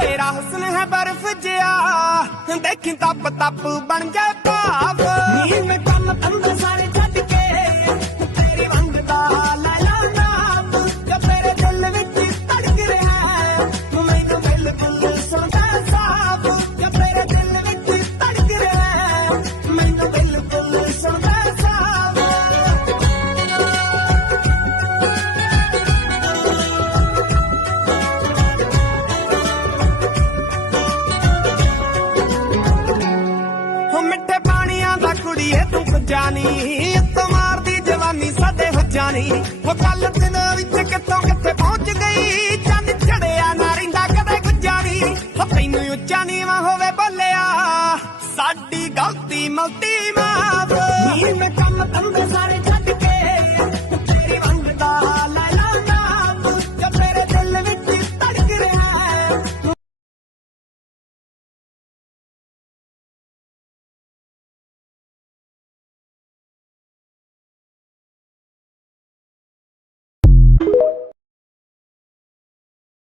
तेरा हुस्न है बर्फ जिया देखी तप तप बन जाए भाव नी मैं कम धंधे सारे छड्ड के तेरी मंगदा लाया नाम जो तेरे दिल विच धड़क रहा है मैनू बिल्कुल सुनदा साफ जो तेरे दिल विच धड़क रहा है मैनू बिल्कुल सुनदा साफ मिठे पानिया दा कुड़िए तू जानी तो मार दी जवानी साडे हो जानी वो कल दिन विच कितों किथे पहुंच गई चंद चढ़िया ना रिंदा कदे गुजानी हो तैनू उच्चा नीवा होवे बोलिया साडी गलती मलती माफ नी मैं कम धंधे सारे छड्ड के तेरी मंगदा लाया नाम जो तेरे दिल विच धड़क रहा है